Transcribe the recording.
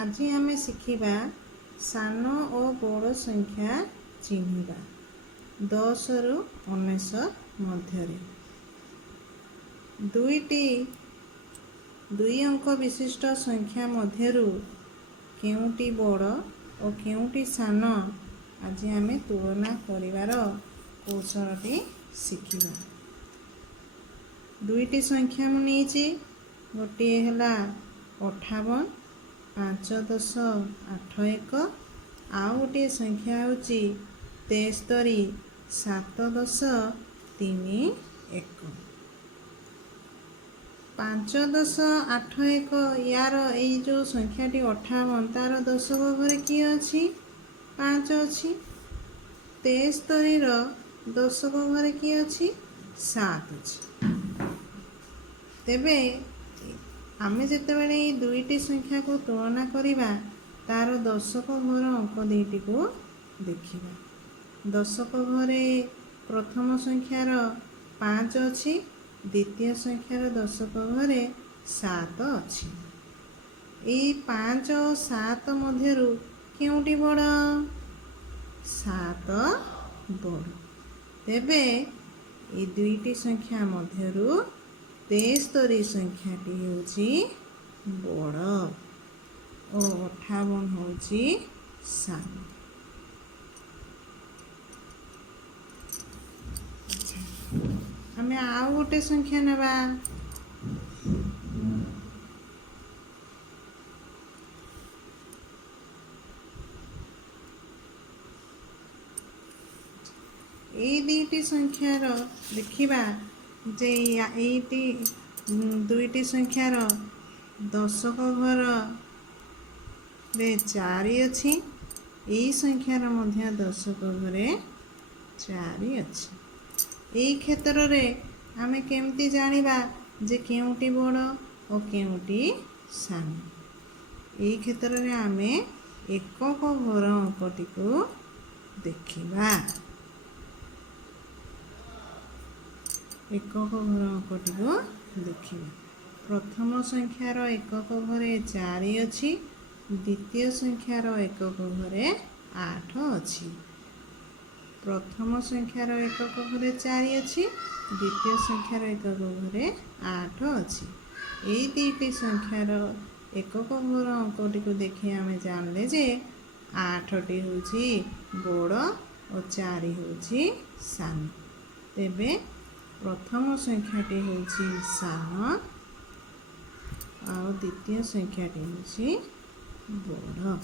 आज आमे शिखिबा सान और बड़ संख्या चिन्हिबा 10 रु 19 मध्य दुईटी दुई अंक विशिष्ट संख्या मध्यरु केउटी बड़ और केउटी सान आज आमे तुलना करिवार कौशलटी शिखिबा। दुईटी संख्या मु नेछि गोटे हला 58 5 10 8 1 आउ गोटे संख्या होची 73 7 10 3 1 5 10 8 1 यार এই जो संख्याटी 58 तार दशक घरे किए अछि 5 अछि 73 रो दशक घरे किए अछि 7 अछि। तेबे आमे जेतेबेले ई दुईटी संख्या को तुलना करिबा तार दशक घर अंक दुईटी को देखिबा। दशक घरे प्रथम संख्यार 5 अछि द्वितीय संख्यार दशक घरे 7 अछि। एई 5 और 7 मध्यरु केउटी बड़ 7 बड़। तेबे ई दुईटी संख्या मध्यरु 73 संख्याटी होची बड़ और 58 होची सान। हमें आउ गोटे संख्या नेबा এই दुईटी संख्यार देखिबा जे एइटी दुईटी संख्यार दशक घर रे 4 अछि एई संख्यार मध्य दशक घरे 4 अछि। एई क्षेत्र रे आमे केमती जानिबा जे केउटी बड़ और केउटी सान। एई क्षेत्र रे आमे एकक घर अंकटी को देखिबा। एकक घर अंकटी को देखिबा। प्रथम संख्यार एकक घरे 4 अछि द्वितीय संख्यार एकक घरे 8 अछि। प्रथम संख्यार एकक घरे 4 अछि द्वितीय संख्यार एकक घरे 8 अछि। एई दुईटी संख्यार एकक घर अंकटी को देखि आमे जानले जे 8 टी होछि बड़ और 4 होछि सान। तेबे प्रथम संख्याटी होछि सान और द्वितीय संख्याटी होछि बड़।